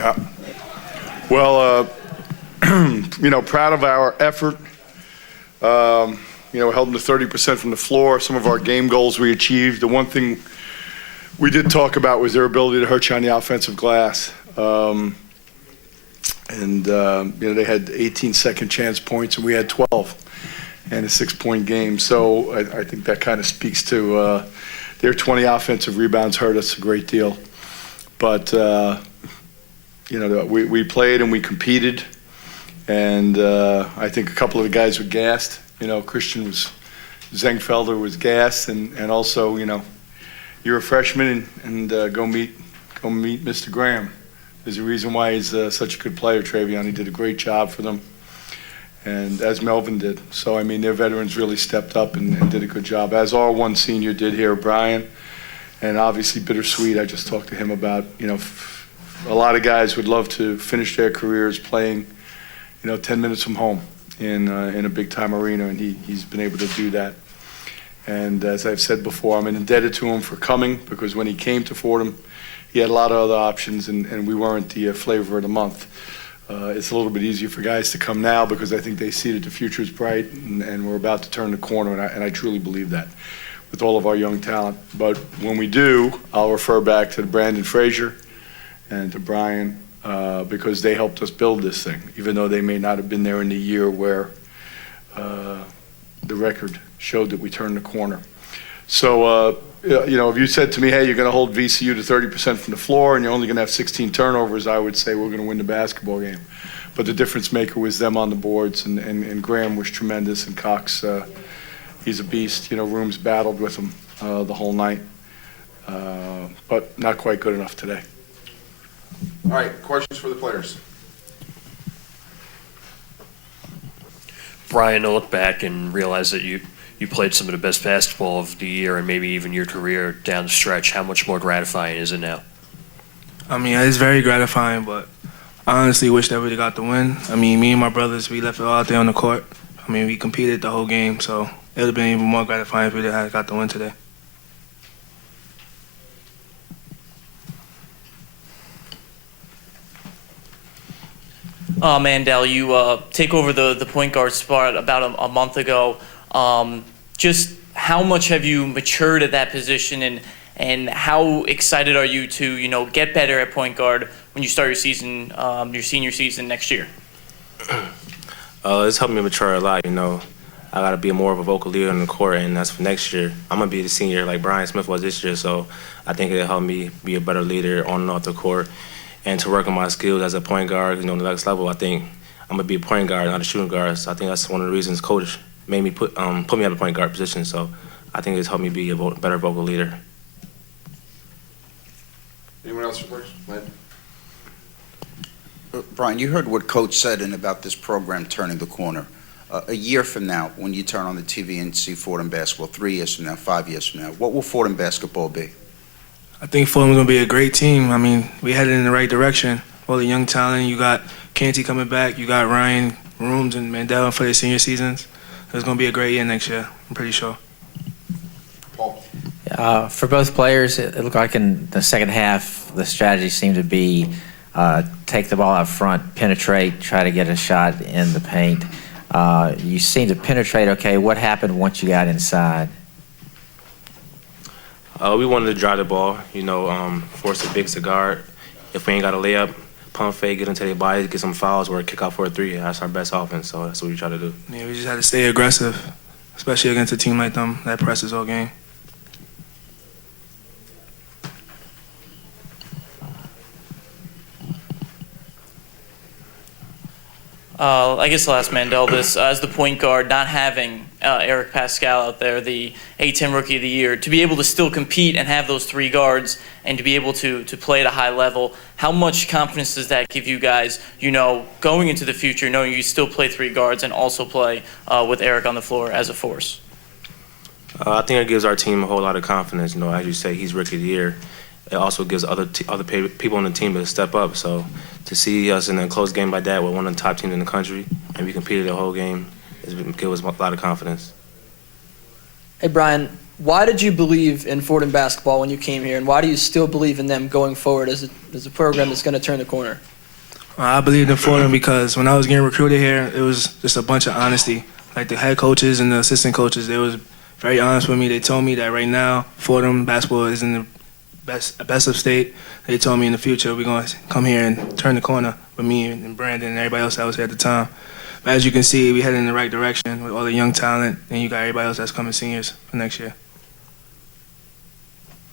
Yeah. Well, proud of our effort. Held them to 30% from the floor. Some of our game goals we achieved. The one thing we did talk about was their ability to hurt you on the offensive glass. They had 18 second chance points and we had 12 and a 6-point game. So I think that kind of speaks to their 20 offensive rebounds hurt us a great deal. But, we played and we competed. And I think a couple of the guys were gassed. Zengfelder was gassed. And also, you're a freshman and go meet Mr. Graham. There's a reason why he's such a good player, Travion. He did a great job for them, and as Melvin did. So, their veterans really stepped up and did a good job, as our one senior did here, Brian. And obviously bittersweet, I just talked to him about, a lot of guys would love to finish their careers playing, 10 minutes from home in a big-time arena, and he's been able to do that. And as I've said before, I'm indebted to him for coming, because when he came to Fordham, he had a lot of other options, and we weren't the flavor of the month. It's a little bit easier for guys to come now because I think they see that the future is bright and we're about to turn the corner, and I truly believe that with all of our young talent. But when we do, I'll refer back to Brandon Frazier and to Brian because they helped us build this thing, even though they may not have been there in the year where the record showed that we turned the corner. So, if you said to me, hey, you're going to hold VCU to 30% from the floor and you're only going to have 16 turnovers, I would say we're going to win the basketball game. But the difference maker was them on the boards, and Graham was tremendous, and Cox, he's a beast. Rooms battled with him the whole night, but not quite good enough today. All right, questions for the players? Brian, to look back and realize that you played some of the best basketball of the year and maybe even your career down the stretch, how much more gratifying is it now? It's very gratifying, but I honestly wish that we got the win. Me and my brothers, we left it all out there on the court. We competed the whole game, so it would have been even more gratifying if we had got the win today. Mandel, you take over the point guard spot about a month ago. Just how much have you matured at that position, and how excited are you to get better at point guard when you start your season, your senior season next year? It's helped me mature a lot. I got to be more of a vocal leader on the court, and that's for next year. I'm gonna be the senior like Brian Smith was this year, so I think it'll help me be a better leader on and off the court, and to work on my skills as a point guard. The next level, I think I'm gonna be a point guard, not a shooting guard. So I think that's one of the reasons coach made me put me at a point guard position. So I think it's helped me be a better vocal leader. Anyone else for players? Brian, you heard what Coach said about this program turning the corner. A year from now, when you turn on the TV and see Fordham basketball, 3 years from now, 5 years from now, what will Fordham basketball be? I think Fordham's going to be a great team. We headed in the right direction. All the young talent, you got Canty coming back, you got Ryan, Rooms, and Mandel for their senior seasons. It's going to be a great year next year, I'm pretty sure. Paul? For both players, it looked like in the second half, the strategy seemed to be take the ball out front, penetrate, try to get a shot in the paint. You seemed to penetrate okay. What happened once you got inside? We wanted to drive the ball, force the bigs to guard. If we ain't got a layup, pump fake, get into their bodies, get some fouls, or kick out for a 3. That's our best offense, so that's what we try to do. Yeah, we just had to stay aggressive, especially against a team like them that presses all game. I guess I'll ask Mandel this. As the point guard, not having Eric Pascal out there, the A-10 Rookie of the Year, to be able to still compete and have those 3 guards and to be able to play at a high level, how much confidence does that give you guys, going into the future, knowing you still play 3 guards and also play with Eric on the floor as a force? I think it gives our team a whole lot of confidence. As you say, he's Rookie of the Year. It also gives other people on the team to step up. So to see us in a close game like that with one of the top teams in the country, and we competed the whole game, it gives us a lot of confidence. Hey, Brian, Why did you believe in Fordham basketball when you came here, and why do you still believe in them going forward as a program that's going to turn the corner? I believed in Fordham because when I was getting recruited here, it was just a bunch of honesty. Like the head coaches and the assistant coaches, they was very honest with me. They told me that right now Fordham basketball is in the best of state. They told me in the future we're going to come here and turn the corner with me and Brandon and everybody else that was here at the time. But as you can see, we headed in the right direction with all the young talent, and you got everybody else that's coming seniors for next year.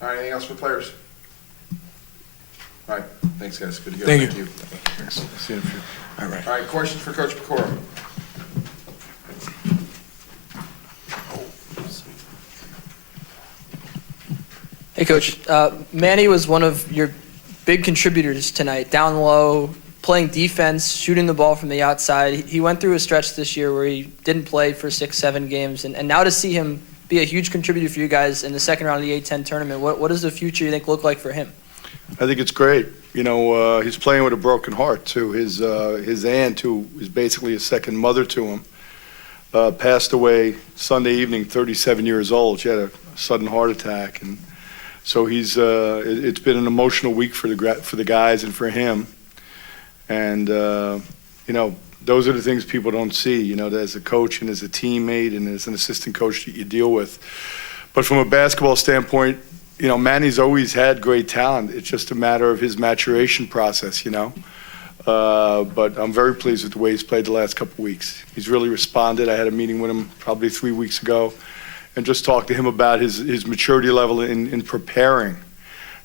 All right, anything else for players? All right, thanks, guys. Good to go. Thank you. Thanks. See you in a few. All right, questions for Coach Pecora? Hey, Coach. Manny was one of your big contributors tonight, down low, playing defense, shooting the ball from the outside. He went through a stretch this year where he didn't play for 6-7 games, and now to see him be a huge contributor for you guys in the second round of the A-10 tournament, what does the future you think look like for him? I think it's great. You know, he's playing with a broken heart, too. His aunt, who is basically a second mother to him, passed away Sunday evening, 37 years old. She had a sudden heart attack, and so it's been an emotional week for the guys and for him. And, you know, those are the things people don't see, you know, as a coach and as a teammate and as an assistant coach that you deal with. But from a basketball standpoint, you know, Manny's always had great talent. It's just a matter of his maturation process, you know. But I'm very pleased with the way he's played the last couple of weeks. He's really responded. I had a meeting with him probably 3 weeks ago and just talked to him about his maturity level in preparing,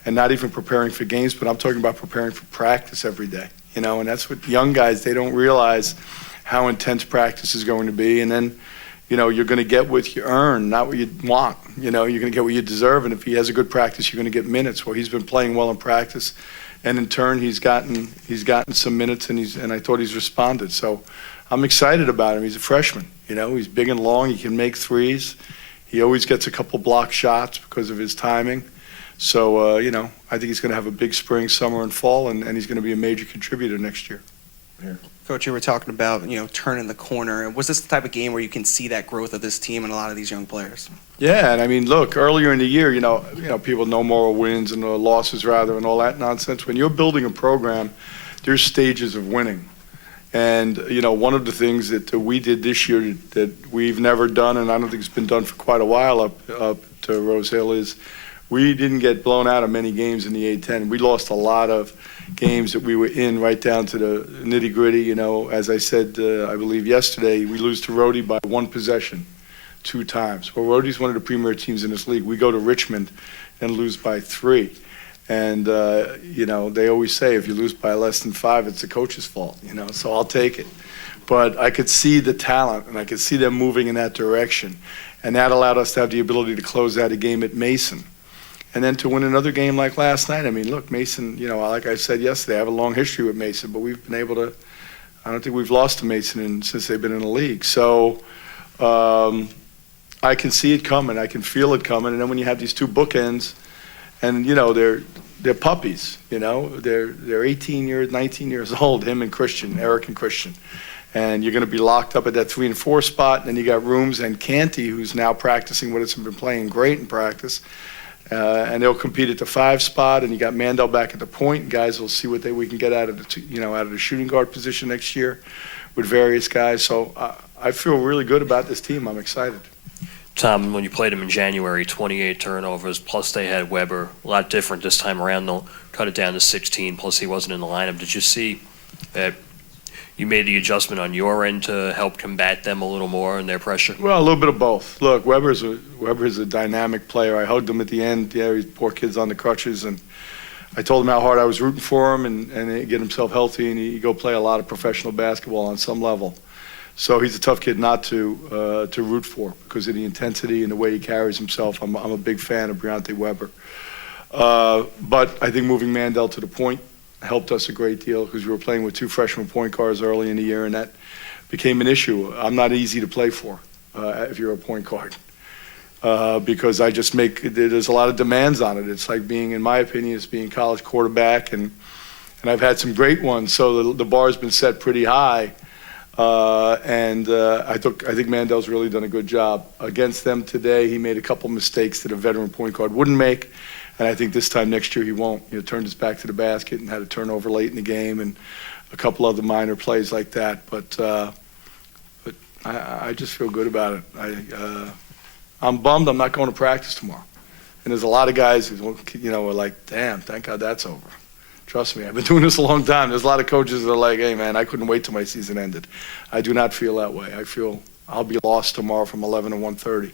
and not even preparing for games, but I'm talking about preparing for practice every day, you know, and that's what young guys, they don't realize how intense practice is going to be. And then, you know, you're going to get what you earn, not what you want. You know, you're going to get what you deserve, and if he has a good practice, you're going to get minutes. Well, he's been playing well in practice, and in turn, he's gotten some minutes, and I thought he's responded. So I'm excited about him. He's a freshman. You know, he's big and long. He can make threes. He always gets a couple block shots because of his timing. So, you know, I think he's going to have a big spring, summer, and fall, and he's going to be a major contributor next year. Coach, you were talking about, you know, turning the corner. Was this the type of game where you can see that growth of this team and a lot of these young players? Yeah, and I mean, look, earlier in the year, you know, people no more wins and losses rather and all that nonsense. When you're building a program, there's stages of winning. And, you know, one of the things that we did this year that we've never done, and I don't think it's been done for quite a while up to Rose Hill, is we didn't get blown out of many games in the A-10. We lost a lot of games that we were in right down to the nitty-gritty. You know, as I said, I believe yesterday, we lose to Rhodey by 1 possession 2 times. Well, Rhodey's one of the premier teams in this league. We go to Richmond and lose by 3. And, you know, they always say if you lose by less than 5, it's the coach's fault, you know, so I'll take it. But I could see the talent, and I could see them moving in that direction. And that allowed us to have the ability to close out a game at Mason. And then to win another game like last night. I mean, look, Mason, you know, like I said yesterday, I have a long history with Mason, but we've been able to, I don't think we've lost to Mason since they've been in the league. So I can see it coming. I can feel it coming. And then when you have these 2 bookends, and, you know, they're puppies, you know. They're 18 years, 19 years old, him and Christian, Eric and Christian. And you're going to be locked up at that 3 and 4 spot. And then you got Rooms and Canty, who's now practicing with us and been playing great in practice. And they'll compete at the 5 spot. And you got Mandel back at the point. Guys will see what we can get out of the shooting guard position next year with various guys. So I feel really good about this team. I'm excited. Tom, when you played them in January, 28 turnovers, plus they had Weber. A lot different this time around. They'll cut it down to 16, plus he wasn't in the lineup. Did you see that you made the adjustment on your end to help combat them a little more in their pressure? Well, a little bit of both. Look, Weber's a dynamic player. I hugged him at the end. Yeah, he's poor kid's on the crutches, and I told him how hard I was rooting for him and get himself healthy, and he go play a lot of professional basketball on some level. So he's a tough kid not to root for because of the intensity and the way he carries himself. I'm a big fan of Briante Weber. But I think moving Mandel to the point helped us a great deal because we were playing with 2 freshman point guards early in the year, and that became an issue. I'm not easy to play for if you're a point guard because there's a lot of demands on it. It's like being, in my opinion, it's being college quarterback, and I've had some great ones, so the bar's been set pretty high. I think Mandel's really done a good job. Against them today, he made a couple mistakes that a veteran point guard wouldn't make, and I think this time next year he won't. Turned his back to the basket and had a turnover late in the game and a couple other minor plays like that. But I just feel good about it. I'm bummed I'm not going to practice tomorrow. And there's a lot of guys who, are like, damn, thank God that's over. Trust me, I've been doing this a long time. There's a lot of coaches that are like, hey, man, I couldn't wait till my season ended. I do not feel that way. I feel I'll be lost tomorrow from 11 to 1:30.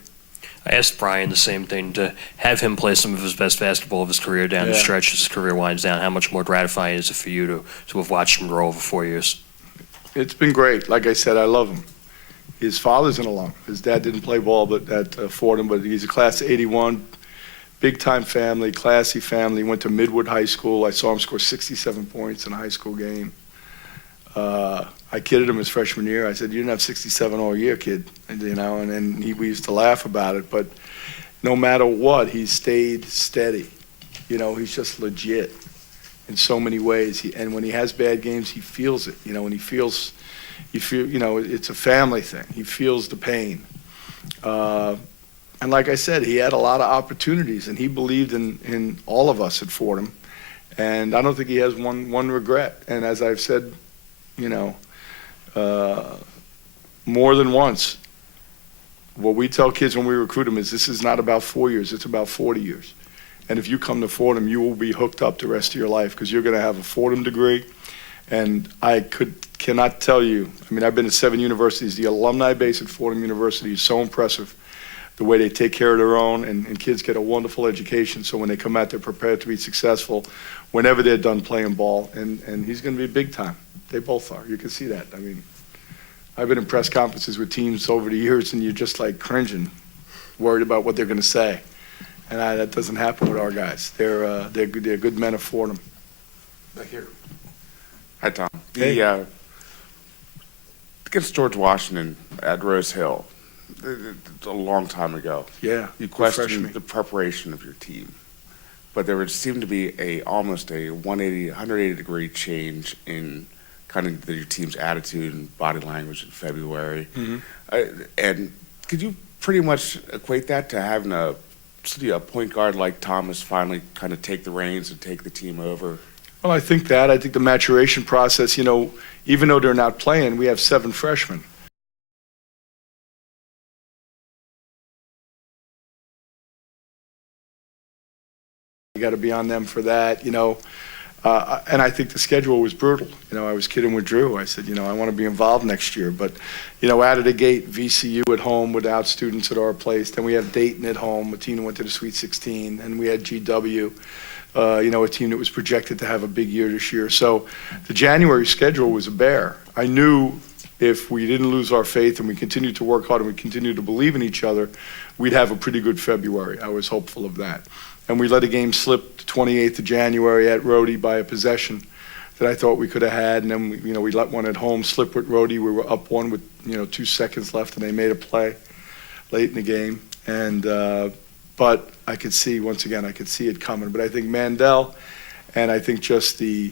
I asked Brian the same thing, to have him play some of his best basketball of his career down the Yeah. stretch as his career winds down. How much more gratifying is it for you to have watched him grow over 4 years? It's been great. Like I said, I love him. His father's an alum. His dad didn't play ball at Fordham, but he's a class of 81. Big-time family, classy family. Went to Midwood High School. I saw him score 67 points in a high school game. I kidded him his freshman year. I said, you didn't have 67 all year, kid. And we used to laugh about it. But no matter what, he stayed steady. He's just legit in so many ways. And when he has bad games, he feels it. When it's a family thing. He feels the pain. And like I said, he had a lot of opportunities, and he believed in all of us at Fordham. And I don't think he has one regret. And as I've said, more than once, what we tell kids when we recruit them is this is not about 4 years, it's about 40 years. And if you come to Fordham, you will be hooked up the rest of your life because you're going to have a Fordham degree. And I cannot tell you, I've been at 7 universities. The alumni base at Fordham University is so impressive. The way they take care of their own, and kids get a wonderful education, so when they come out, they're prepared to be successful whenever they're done playing ball, and he's going to be big time. They both are. You can see that. I've been in press conferences with teams over the years, and you're just like cringing, worried about what they're going to say, and that doesn't happen with our guys. They're good men of Fordham. Back here. Hi, Tom. Hey. Against George Washington at Rose Hill, a long time ago. Yeah, You refresh me. questioned the preparation of your team, but there would seem to be almost a 180 degree change in kind of your team's attitude and body language in February. Mm-hmm. And could you pretty much equate that to having a point guard like Thomas finally kind of take the reins and take the team over? Well, I think the maturation process, even though they're not playing, we have 7 freshmen. You got to be on them for that, and I think the schedule was brutal. I was kidding with Drew. I said, I want to be involved next year. But, out of the gate, VCU at home without students at our place. Then we have Dayton at home. Matina went to the Sweet 16. And we had GW, a team that was projected to have a big year this year. So the January schedule was a bear. I knew if we didn't lose our faith and we continued to work hard and we continued to believe in each other, we'd have a pretty good February. I was hopeful of that. And we let a game slip the 28th of January at Rhodey by a possession that I thought we could have had. And then, we let one at home slip with Rhodey. We were up 1 with, 2 seconds left, and they made a play late in the game. And, but I could see, once again, I could see it coming. But I think Mandel and I think just the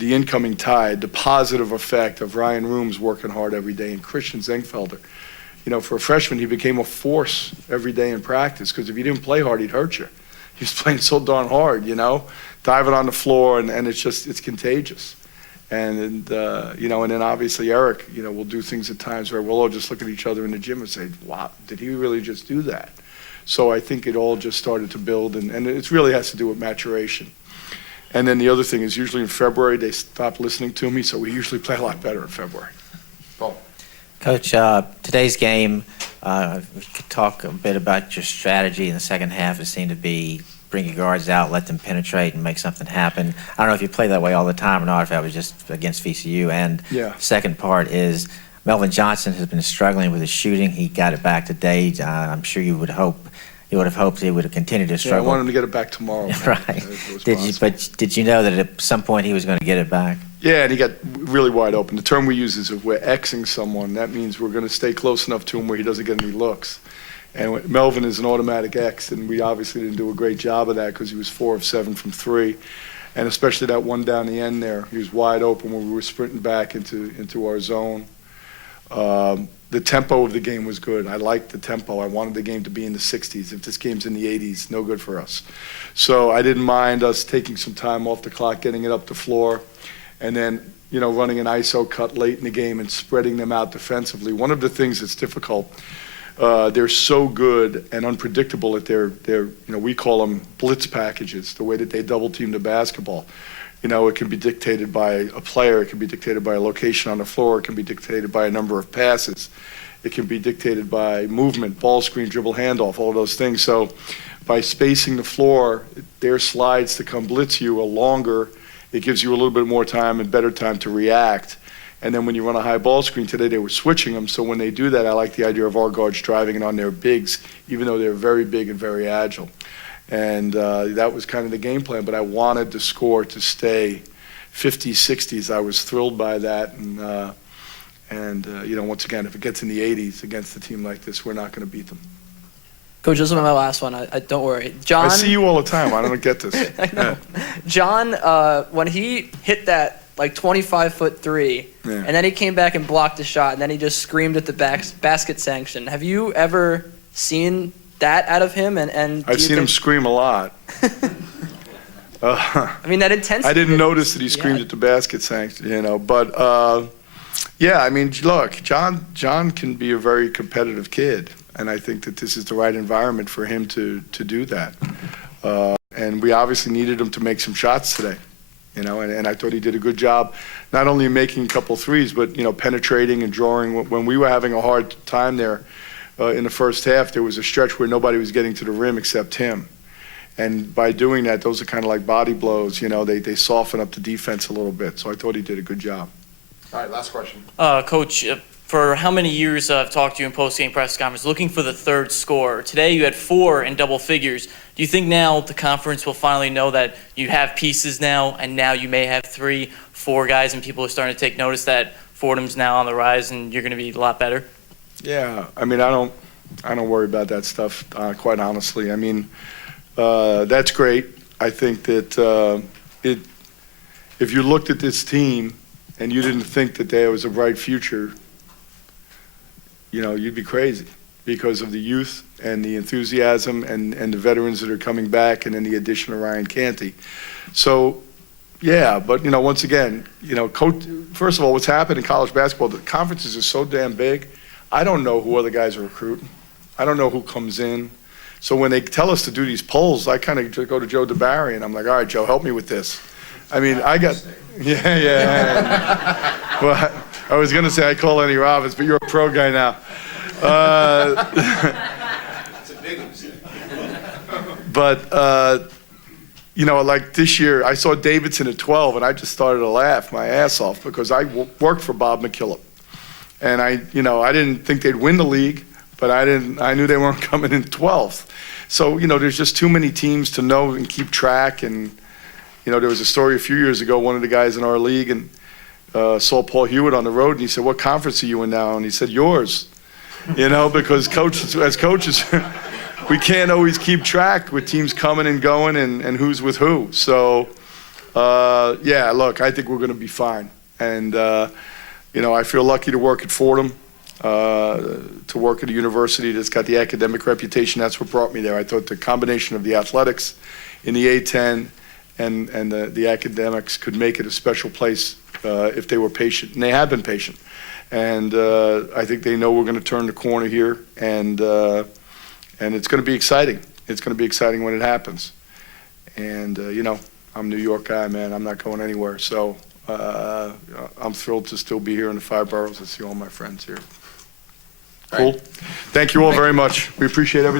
incoming tide, the positive effect of Ryan Rooms working hard every day and Christian Zengfelder. For a freshman, he became a force every day in practice because if he didn't play hard, he'd hurt you. He was playing so darn hard, diving on the floor, and it's contagious. And then obviously Eric, will do things at times where we'll all just look at each other in the gym and say, wow, did he really just do that? So I think it all just started to build, and it really has to do with maturation. And then the other thing is usually in February, they stop listening to me, so we usually play a lot better in February. Paul. Coach, today's game, we could talk a bit about your strategy in the second half. It seemed to be bring your guards out, let them penetrate, and make something happen. I don't know if you play that way all the time or not, if that was just against VCU. And Yeah. second part is Melvin Johnson has been struggling with his shooting. He got it back today. I'm sure you would have hoped he would have continued to Yeah, I struggle. want him to get it back tomorrow. man, Right. if it was possible. Did you know that at some point he was going to get it back? Yeah, and he got really wide open. The term we use is if we're Xing someone, that means we're going to stay close enough to him where he doesn't get any looks. And Melvin is an automatic X, and we obviously didn't do a great job of that because he was 4 of 7 from 3. And especially that one down the end there. He was wide open when we were sprinting back into our zone. The tempo of the game was good. I liked the tempo. I wanted the game to be in the 60s. If this game's in the 80s, no good for us. So I didn't mind us taking some time off the clock, getting it up the floor, and then, running an ISO cut late in the game and spreading them out defensively. One of the things that's difficult, they're so good and unpredictable at their we call them blitz packages, the way that they double team the basketball. It can be dictated by a player, it can be dictated by a location on the floor, it can be dictated by a number of passes, it can be dictated by movement, ball screen, dribble, handoff, all those things. So by spacing the floor, their slides to come blitz you are longer. It gives you a little bit more time and better time to react. And then when you run a high ball screen today, they were switching them. So when they do that, I like the idea of our guards driving it on their bigs, even though they're very big and very agile. And that was kind of the game plan. But I wanted the score to stay 50s, 60s. I was thrilled by that. And once again, if it gets in the 80s against a team like this, we're not going to beat them. Coach, this is my last one. I don't worry. John, I see you all the time. I don't get this. I know. John, when he hit that 25-foot three, Yeah. and then he came back and blocked the shot, and then he just screamed at the basket sanction. Have you ever seen that out of him? And I've seen him scream a lot. I mean, that intensity. I didn't notice that he screamed at the basket sanction, But, yeah, I mean, look, John can be a very competitive kid, and I think that this is the right environment for him to do that. And we obviously needed him to make some shots today, and I thought he did a good job, not only making a couple threes, but, penetrating and drawing. When we were having a hard time there in the first half, there was a stretch where nobody was getting to the rim except him. And by doing that, those are kind of like body blows, they soften up the defense a little bit. So I thought he did a good job. All right, last question. Coach, for how many years I've talked to you in post-game press conference looking for the third scorer. Today you had 4 in double figures. Do you think now the conference will finally know that you have pieces now, and now you may have 3, 4 guys, and people are starting to take notice that Fordham's now on the rise and you're going to be a lot better? Yeah, I mean, I don't worry about that stuff, quite honestly. I mean, that's great. I think that if you looked at this team and you didn't think that there was a bright future, you'd be crazy because of the youth and the enthusiasm and the veterans that are coming back, and then the addition of Ryan Canty. So, yeah, but, once again, coach, first of all, what's happened in college basketball, the conferences are so damn big, I don't know who other guys are recruiting. I don't know who comes in. So when they tell us to do these polls, I kind of go to Joe DeBarry, and I'm like, all right, Joe, help me with this. I mean, yeah. Well, I was going to say I call Lenny Robbins, but you're a pro guy now. It's a big mistake. But, like this year, I saw Davidson at 12, and I just started to laugh my ass off because I worked for Bob McKillop. And I didn't think they'd win the league, but I knew they weren't coming in 12th. So, there's just too many teams to know and keep track. And, there was a story a few years ago, one of the guys in our league and saw Paul Hewitt on the road, and he said, what conference are you in now? And he said, yours. Because as coaches, we can't always keep track with teams coming and going and who's with who. So, yeah, look, I think we're going to be fine. And, I feel lucky to work at Fordham, to work at a university that's got the academic reputation. That's what brought me there. I thought the combination of the athletics in the A-10 and the academics could make it a special place if they were patient. And they have been patient. And I think they know we're going to turn the corner here. And it's going to be exciting. It's going to be exciting when it happens. And, I'm a New York guy, man. I'm not going anywhere. So I'm thrilled to still be here in the 5 boroughs and see all my friends here. Cool. Thank you all very much. We appreciate everything.